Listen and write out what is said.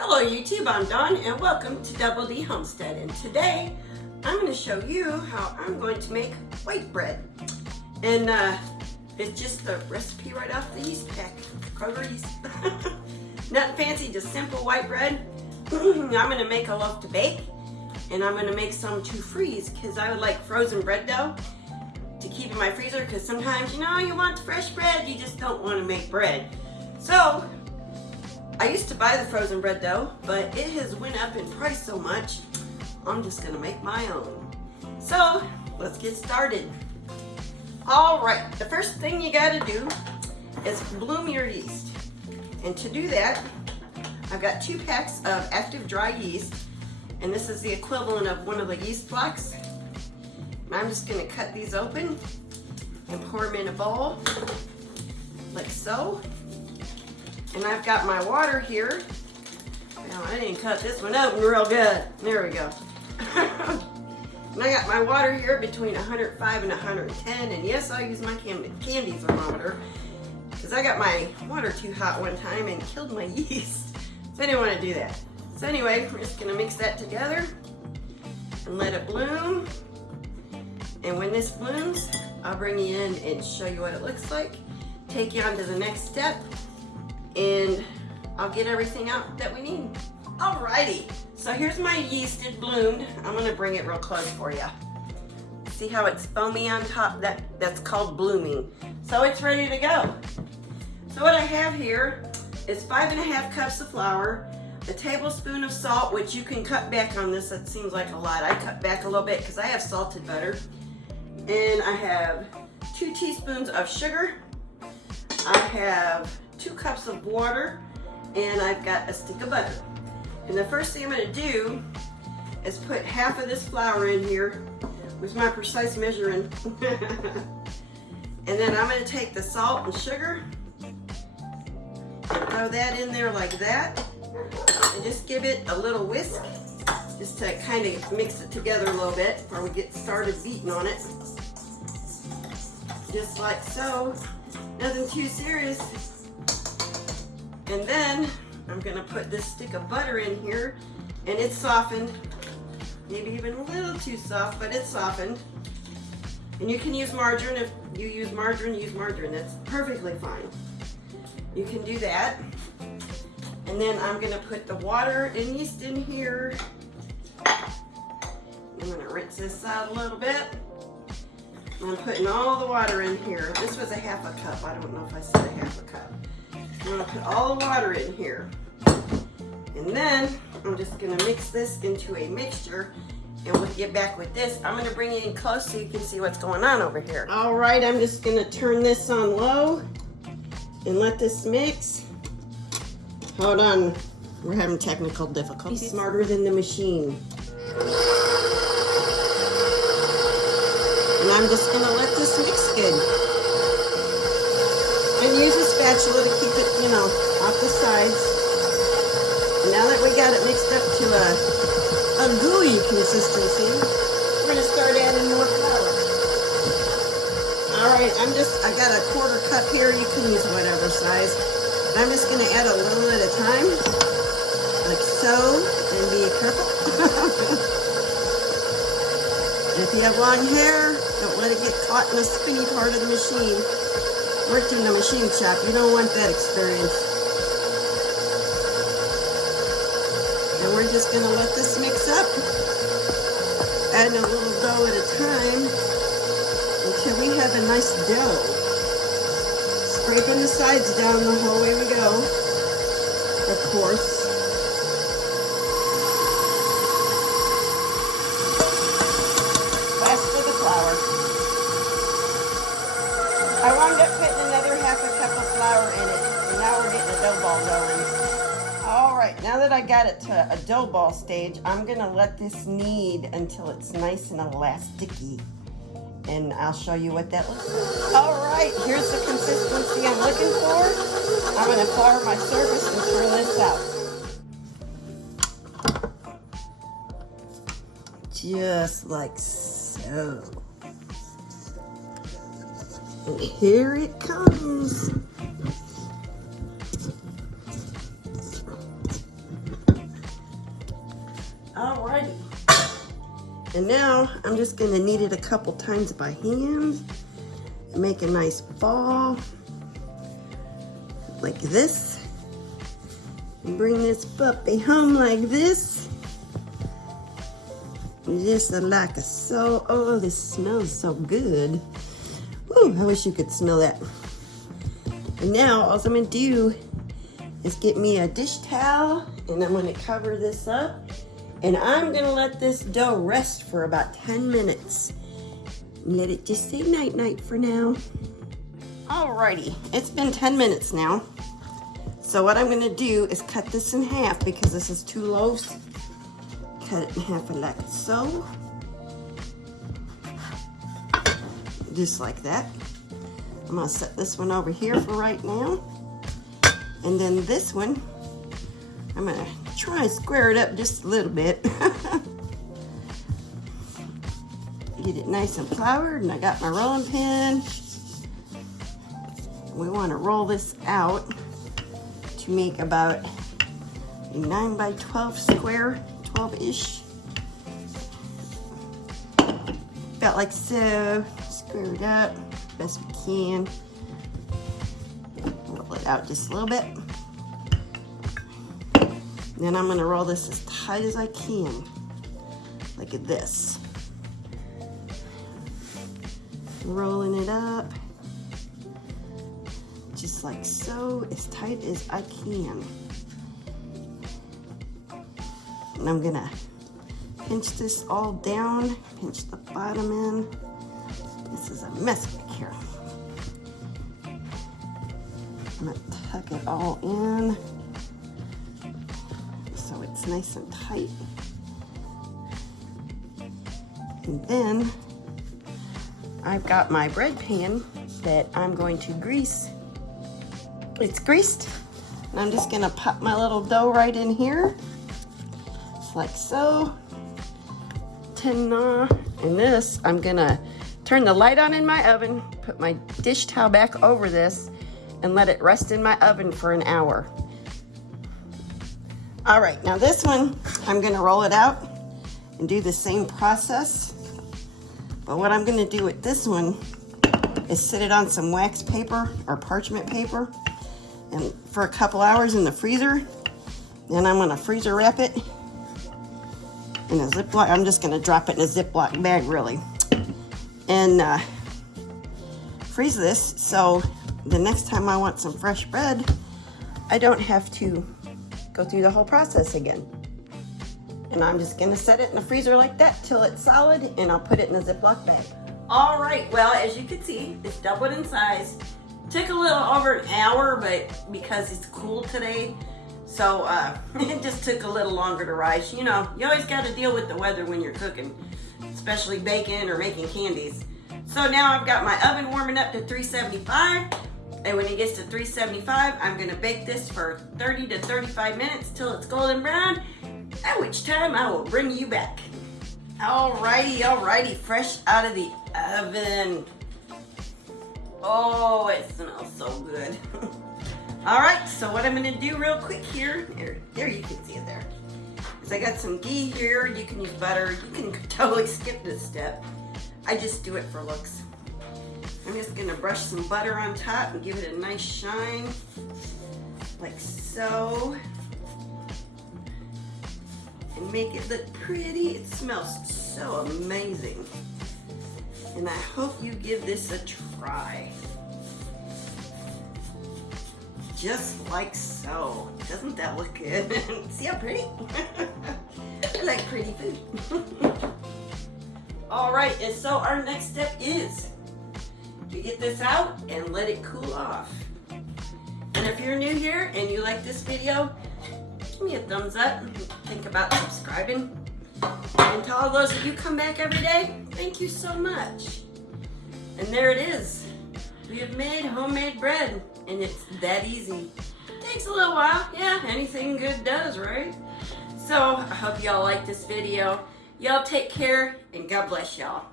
Hello YouTube, I'm Dawn and welcome to DoubleDHomestead, and today I'm going to show you how I'm going to make white bread. And it's just the recipe right off the yeast pack, Kroger yeast. Nothing fancy, just simple white bread. I'm going to make a loaf to bake, and I'm going to make some to freeze because I would like frozen bread dough to keep in my freezer, because sometimes you want fresh bread, you just don't want to make bread. So I used to buy the frozen bread dough, but it has went up in price so much, I'm just gonna make my own. So let's get started. All right, the first thing you gotta do is bloom your yeast. And to do that, I've got 2 packs of active dry yeast, and this is the equivalent of one of the yeast blocks. And I'm just gonna cut these open and pour them in a bowl, like so. And I've got my water here. Now, I didn't cut this one open real good. There we go. And I got my water here between 105 and 110. And yes, I use my candy thermometer because I got my water too hot one time and killed my yeast. So I didn't want to do that. So anyway, we're just going to mix that together and let it bloom. And when this blooms, I'll bring you in and show you what it looks like. Take you on to the next step, and I'll get everything out that we need. Alrighty, so here's my yeast. It bloomed. I'm gonna bring it real close for you. See how it's foamy on top? That's called blooming. So it's ready to go. So what I have here is 5½ cups of flour, a tablespoon of salt, which you can cut back on this. That seems like a lot. I cut back a little bit because I have salted butter. And I have 2 teaspoons of sugar. I have 2 cups of water, and I've got a stick of butter. And the first thing I'm going to do is put half of this flour in here with my precise measuring. And then I'm going to take the salt and sugar and throw that in there like that, and just give it a little whisk just to kind of mix it together a little bit before we get started beating on it. Just like so. Nothing too serious. And then I'm gonna put this stick of butter in here, and it's softened. Maybe even a little too soft, but it's softened. And you can use margarine. If you use margarine, that's perfectly fine. You can do that. And then I'm gonna put the water and yeast in here. I'm gonna rinse this out a little bit. I'm putting all the water in here. This was a ½ cup. I don't know if I said a ½ cup. I'm gonna put all the water in here. And then I'm just gonna mix this into a mixture, and we'll get back with this. I'm gonna bring it in close so you can see what's going on over here. All right, I'm just gonna turn this on low and let this mix. Hold on, we're having technical difficulties. Be smarter than the machine. And I'm just gonna let this mix good. And use a spatula to keep it, off the sides. And now that we got it mixed up to a gooey consistency, we're gonna start adding more flour. All right, I got a 1/4 cup here. You can use whatever size. And I'm just gonna add a little at a time, like so, and be careful. If you have long hair, don't let it get caught in the spinny part of the machine. Worked in the machine shop, you don't want that experience. And we're just gonna let this mix up, adding a little dough at a time until we have a nice dough. Scraping the sides down the whole way we go, of course. I wound up putting another ½ cup of flour in it, and now we're getting a dough ball going. All right, now that I got it to a dough ball stage, I'm gonna let this knead until it's nice and elasticy, and I'll show you what that looks like. All right, here's the consistency I'm looking for. I'm gonna flour my surface and turn this out. Just like so. And here it comes. Alrighty. And now I'm just gonna knead it a couple times by hand and make a nice ball like this. And bring this puppy home like this. Just like so. Oh, this smells so good. Woo, I wish you could smell that. And now all I'm gonna do is get me a dish towel and I'm gonna cover this up and I'm gonna let this dough rest for about 10 minutes. Let it just say night night for now. Alrighty, it's been 10 minutes now. So what I'm gonna do is cut this in half because this is 2 loaves. Cut it in half like so. Just like that. I'm gonna set this one over here for right now. And then this one, I'm gonna try and square it up just a little bit. Get it nice and floured, and I got my rolling pin. We wanna roll this out to make about a 9 by 12 square, 12-ish. About like so, square it up best we can. Roll it out just a little bit. Then I'm gonna roll this as tight as I can, like this. Rolling it up, just like so, as tight as I can. And I'm gonna pinch this all down, pinch the bottom in. This is a mess back here. I'm gonna tuck it all in so it's nice and tight. And then I've got my bread pan that I'm going to grease. It's greased, and I'm just gonna pop my little dough right in here, just like so. And this, I'm gonna turn the light on in my oven, put my dish towel back over this, and let it rest in my oven for an hour. All right, now this one, I'm gonna roll it out and do the same process. But what I'm gonna do with this one is sit it on some wax paper or parchment paper and for a couple hours in the freezer. Then I'm gonna freezer wrap it in a Ziploc. I'm just gonna drop it in a Ziploc bag really. And freeze this so the next time I want some fresh bread, I don't have to go through the whole process again. And I'm just gonna set it in the freezer like that till it's solid, and I'll put it in a Ziploc bag. All right, well, as you can see, it's doubled in size. Took a little over an hour, but because it's cool today, so it just took a little longer to rise. You know, you always gotta deal with the weather when you're cooking, especially baking or making candies. So now I've got my oven warming up to 375, and when it gets to 375, I'm gonna bake this for 30 to 35 minutes till it's golden brown, at which time I will bring you back. Alrighty, fresh out of the oven. Oh, it smells so good. All right, so what I'm gonna do real quick here, there you can see it there, is I got some ghee here. You can use butter, you can totally skip this step. I just do it for looks. I'm just gonna brush some butter on top and give it a nice shine, like so. And make it look pretty. It smells so amazing. And I hope you give this a try. Just like so. Doesn't that look good? See how pretty? I like pretty food. All right, and so our next step is to get this out and let it cool off. And if you're new here and you like this video, give me a thumbs up. Think about subscribing. And to all those of you who come back every day, thank you so much. And there it is. We have made homemade bread, and it's that easy. Takes a little while. Yeah, anything good does, right? So I hope y'all like this video. Y'all take care, and God bless y'all.